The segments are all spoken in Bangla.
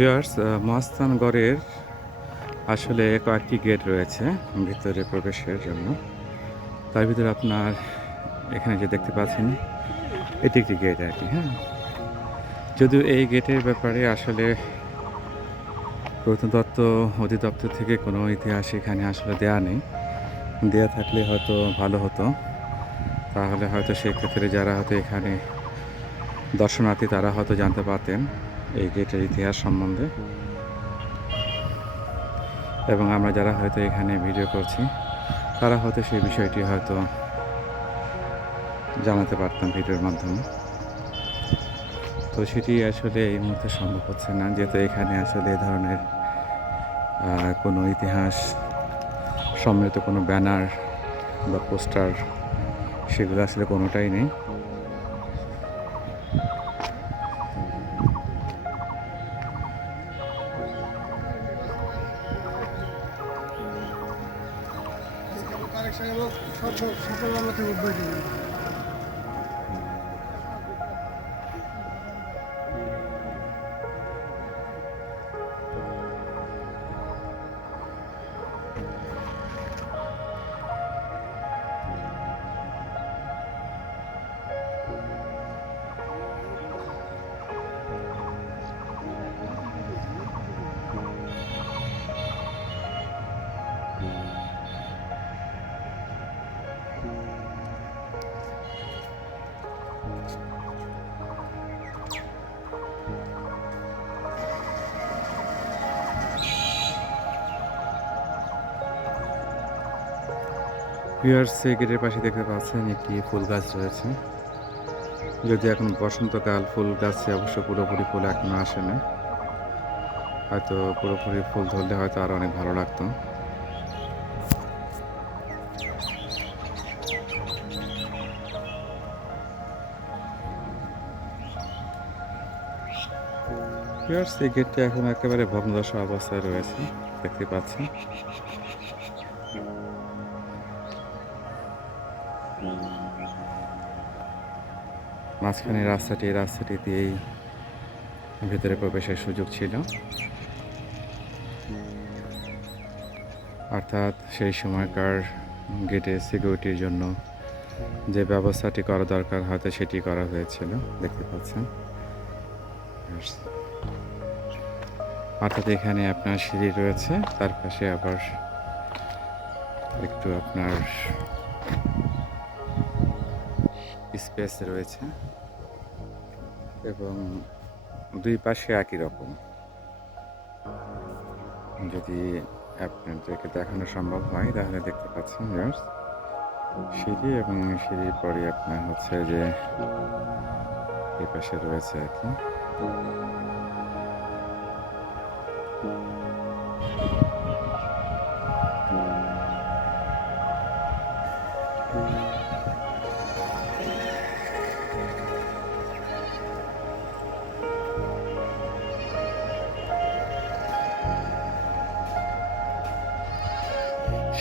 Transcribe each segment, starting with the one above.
ভিউয়ার্স, মহাস্থানগড়ের আসলে কয়েকটি গেট রয়েছে ভিতরে প্রবেশের জন্য। তার ভিতরে আপনার এখানে যে দেখতে পাচ্ছেন, এটি একটি গেট আরকি, হ্যাঁ? যদিও এই গেটের ব্যাপারে আসলে প্রত্নতত্ত্ব অধিদপ্তর থেকে কোনো ইতিহাস এখানে আসলে দেয়া নেই। দেয়া থাকলে হয়তো ভালো হতো। তাহলে হয়তো সেক্ষেত্রে যারা হয়তো এখানে দর্শনার্থী তারা হয়তো জানতে পারতেন এই গেটের ইতিহাস সম্বন্ধে। এবং আমরা যারা হয়তো এখানে ভিডিও করছি তারা হয়তো সেই বিষয়টি হয়তো জানাতে পারতাম ভিডিওর মাধ্যমে। তো সেটি আসলে এই মুহূর্তে সম্ভব হচ্ছে না, যেহেতু এখানে আসলে এ ধরনের কোনো ইতিহাস সম্মিলিত কোনো ব্যানার বা পোস্টার সেগুলো আসলে কোনোটাই নেই। ভিউয়ার্স, এই গেটের পাশে দেখতে পাচ্ছেন একটি ফুল গাছ রয়েছে। যদি এখন বসন্তকাল, ফুল গাছে অবশ্য পুরোপুরি ফুল এখনো আসেনি। হয়তো পুরোপুরি ফুল ধরলে হয়তো আরো অনেক ভালো লাগতো। ভিউয়ার্স, এই গেটটি এখন একেবারে ভগ্নদশা অবস্থায় রয়েছে, দেখতে পাচ্ছেন। মাঝখানে রাস্তাটি, এই রাস্তাটি দিয়েই ভেতরে প্রবেশের সুযোগ ছিল। অর্থাৎ সেই সময়কার গেটে সিকিউরিটির জন্য যে ব্যবস্থাটি করা দরকার হয়তো সেটি করা হয়েছিল, দেখতে পাচ্ছেন। অর্থাৎ এখানে আপনার সিঁড়ি রয়েছে, তার পাশে আবার একটু আপনার স্পেস রয়েছে এবং দুই পাশে একই রকম। যদি আপনাদেরকে দেখানো সম্ভব হয় তাহলে দেখতে পাচ্ছেন ভিউয়ার্স, সিঁড়ি এবং সিঁড়ির পরে আপনার হচ্ছে যে এই পাশে রয়েছে আর কি।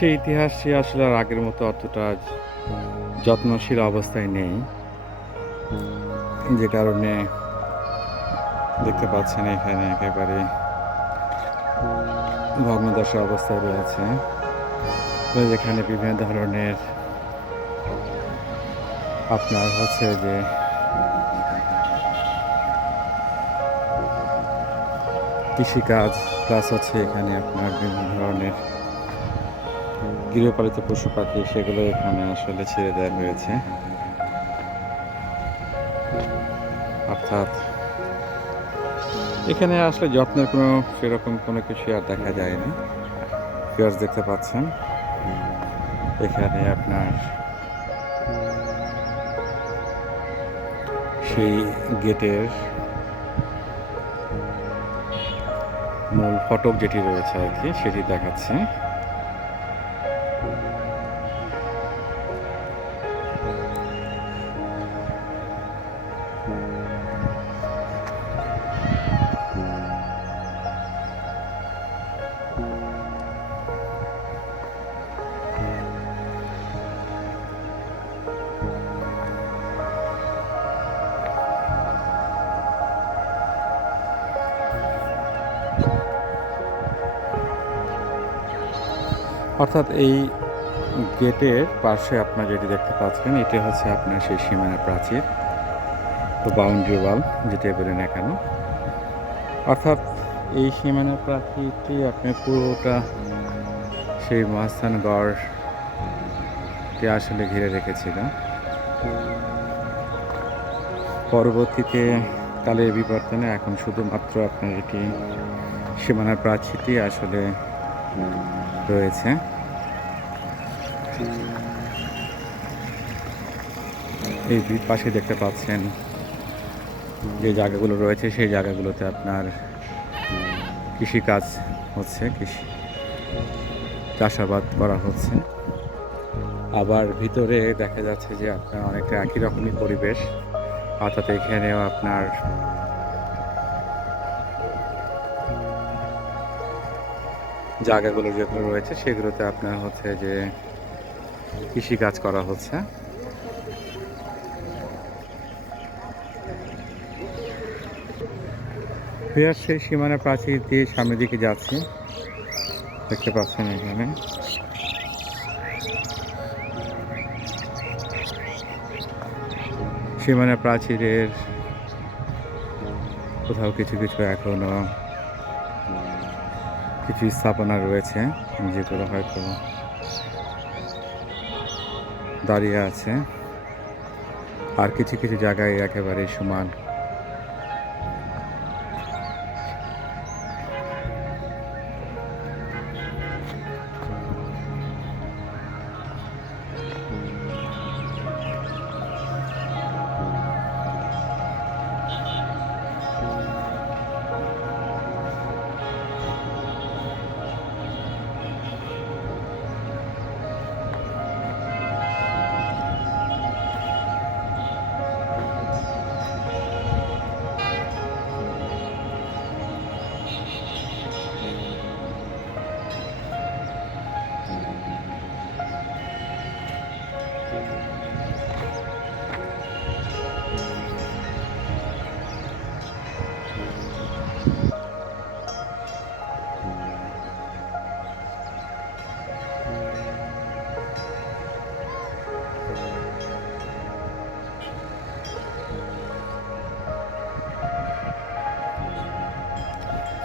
সেই ইতিহাসটি আসলে আর আগের মতো অতটা যত্নশীল অবস্থায় নেই, যে কারণে দেখতে পাচ্ছেন এখানে একেবারে ভগ্নদশা অবস্থায় রয়েছে। তো যেখানে বিভিন্ন ধরনের আপনার হচ্ছে যে কৃষিকাজ প্লাস হচ্ছে এখানে আপনার বিভিন্ন ধরনের গৃহপালিত পশু পাখি সেগুলো এখানে আসলে ছেড়ে দেওয়া হয়েছে। অর্থাৎ এখানে আসলে যত্নের কোনো সেরকম কোনো কিছু আর দেখা যায়নি। ভিউয়ার্স, দেখতে পাচ্ছেন এখানে আপনার সেই গেটের মূল ফটক যেটি রয়েছে আর কি সেটি দেখাচ্ছে। অর্থাৎ এই গেটের পাশে আপনারা যেটি দেখতে পাচ্ছেন এটি হচ্ছে আপনার সেই সীমানা প্রাচীর, তো বাউন্ডারি ওয়াল যেটাই বলে না কেন। অর্থাৎ এই সীমানা প্রাচীরটি আপনার পুরোটা সেই মহাস্থানগড়কে আসলে ঘিরে রেখেছিল। পরবর্তীতে কালের বিবর্তনে এখন শুধুমাত্র আপনার এটি সীমানার প্রাচীরটি আসলে রয়েছে। এই পাশে দেখতে পাচ্ছেন যে জায়গাগুলো রয়েছে সেই জায়গাগুলোতে আপনার কৃষিকাজ হচ্ছে, চাষাবাদ করা হচ্ছে। আবার ভিতরে দেখা যাচ্ছে যে আপনার অনেকটা একই রকমই পরিবেশ, অর্থাৎ এখানেও আপনার জায়গাগুলো যেগুলো রয়েছে সেগুলোতে আপনার হচ্ছে যে কৃষিকাজ করা হচ্ছে। সেই সীমানা প্রাচীর দিয়ে সামনের দিকে যাচ্ছে, দেখতে পাচ্ছেন এখানে। সীমানা প্রাচীরের কোথাও কিছু কিছু এখনো কিছু স্থাপনা রয়েছে যেগুলো হয়তো দাঁড়িয়ে আছে, আর কিছু কিছু জায়গায় একেবারে সমান।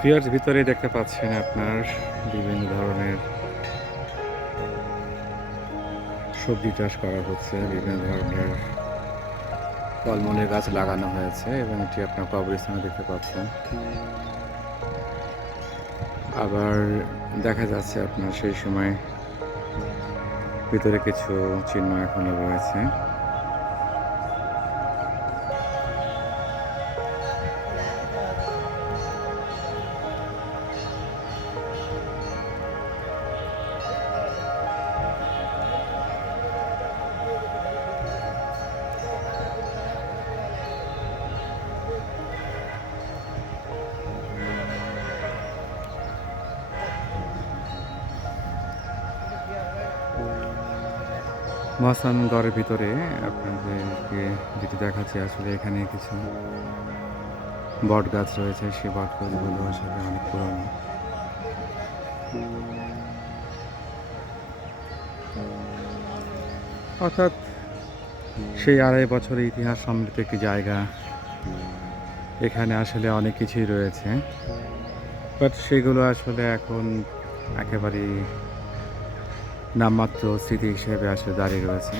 ভিউয়ার্স, ভিতরে দেখতে পাচ্ছেন আপনার বিভিন্ন ধরনের সবজি চাষ করা হচ্ছে, বিভিন্ন ধরনের ফলমূলের গাছ লাগানো হয়েছে এবং এটি আপনার কবরস্থানে দেখতে পাচ্ছেন। আবার দেখা যাচ্ছে আপনার সেই সময় ভিতরে কিছু চিহ্ন এখনো রয়েছে। মহাস্থানগড়ের ভিতরে আপনাদেরকে যেটি দেখাচ্ছি, আসলে এখানে কিছু বট গাছ রয়েছে, সেই বট গাছগুলো আসলে অনেক পুরনো। অর্থাৎ সেই 2.5 বছরের ইতিহাস সমৃদ্ধ একটি জায়গা, এখানে আসলে অনেক কিছুই রয়েছে, বাট সেগুলো আসলে এখন একেবারেই নামমাত্র স্মৃতি হিসেবে আসলে দাঁড়িয়ে রয়েছে।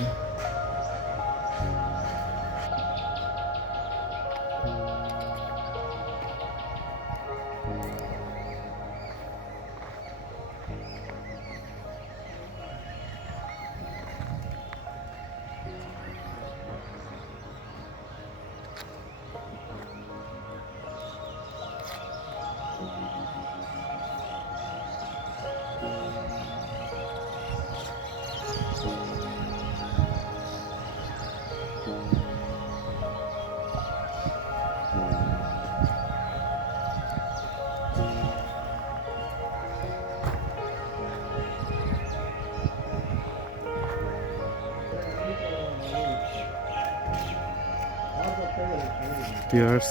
ভিউয়ার্স,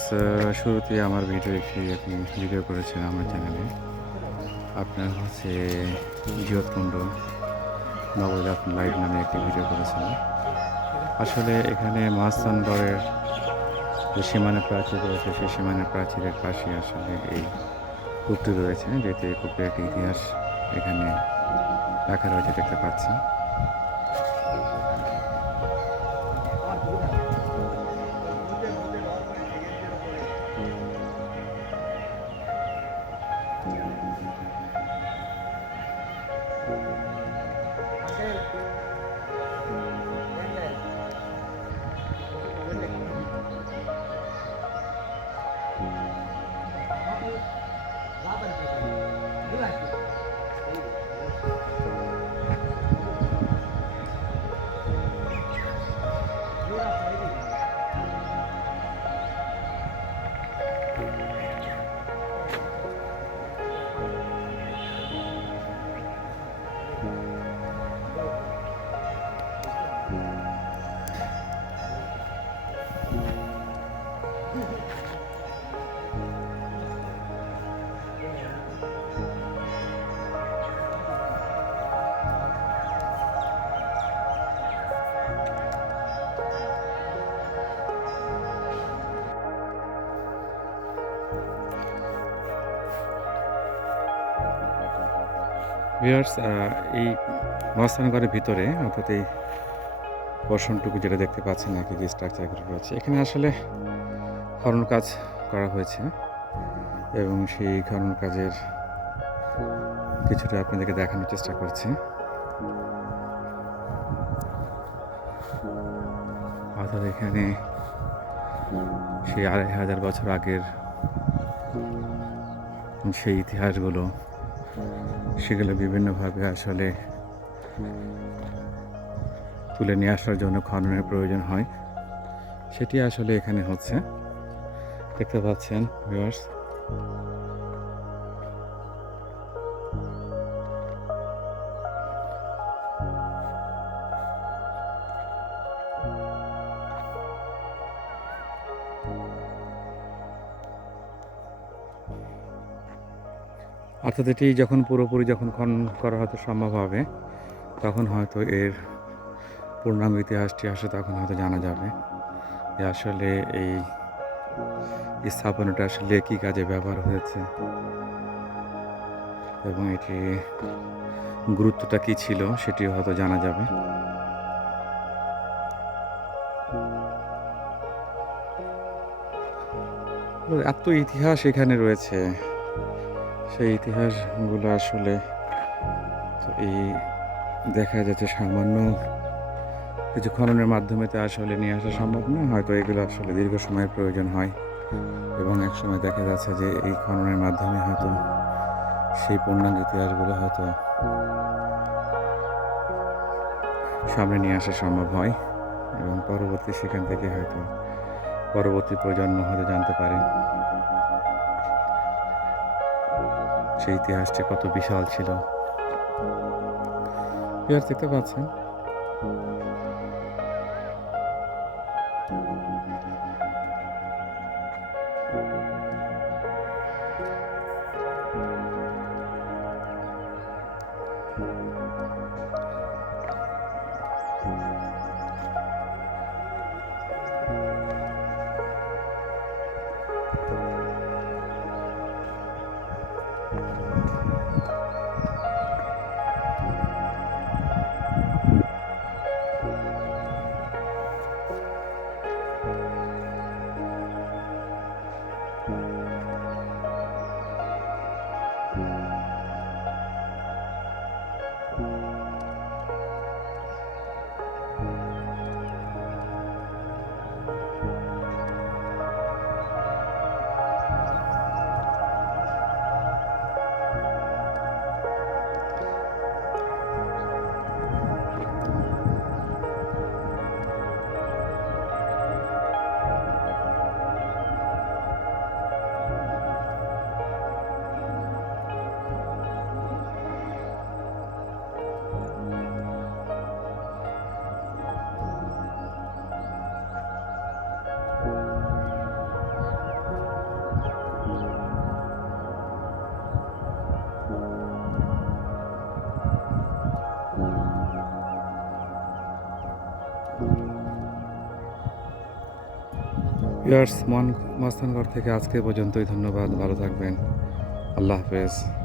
শুরুতেই আমার একটি ভিডিও করেছেন আমার চ্যানেলে। আপনার হচ্ছে জিওতকুণ্ড নবজাতন লাইভ নামে একটি ভিডিও করেছিলাম। আসলে এখানে মহাস্থানগড়ের যে সীমানা প্রাচীর রয়েছে সেই সীমানা প্রাচীরের পাশে আসলে এই কূপটি রয়েছে, যেহেতু এই কূপের একটি ইতিহাস এখানে লেখা রয়েছে দেখতে পাচ্ছেন। ভিউয়ার্স, এই মহাস্থানগড়ের ভিতরে, অর্থাৎ এই পোর্শনটুকু যেটা দেখতে পাচ্ছেন, একই যে স্ট্রাকচারগুলো রয়েছে, এখানে আসলে খনন কাজ করা হয়েছে এবং সেই খনন কাজের কিছুটা আপনাদেরকে দেখানোর চেষ্টা করছি। অর্থাৎ এখানে সেই ২৫০০ বছর আগের সেই ইতিহাসগুলো, সেগুলো বিভিন্নভাবে আসলে তুলে নিয়ে আসার জন্য খননের প্রয়োজন হয়। সেটি আসলে এখানে হচ্ছে, দেখতে পাচ্ছেন ভিউয়ার্স। অর্থাৎ এটি যখন পুরোপুরি খনন করা হয়তো সম্ভব হবে, তখন হয়তো এর পূর্ণাঙ্গ ইতিহাসটি তখন হয়তো জানা যাবে যে আসলে এই স্থাপনাটা আসলে কী কাজে ব্যবহার হয়েছে এবং এটির গুরুত্বটা কী ছিল সেটিও হয়তো জানা যাবে। এত ইতিহাস এখানে রয়েছে, সেই ইতিহাসগুলো আসলে তো এই দেখা যাচ্ছে সামান্য কিছু খননের মাধ্যমে তো আসলে নিয়ে আসা সম্ভব না। হয়তো এগুলো আসলে দীর্ঘ সময়ের প্রয়োজন হয় এবং এক সময় দেখা যাচ্ছে যে এই খননের মাধ্যমে হয়তো সেই পূর্ণাঙ্গ ইতিহাসগুলো হয়তো সামনে নিয়ে আসা সম্ভব হয় এবং পরবর্তী সেখান থেকে হয়তো পরবর্তী প্রজন্ম হয়তো জানতে পারে সেই ইতিহাসটি কত বিশাল ছিল। দেখতে পাচ্ছেন ইয়ার্স মস্তানগড় থেকে আজকে পর্যন্তই। ধন্যবাদ, ভালো থাকবেন, আল্লাহ হাফেজ।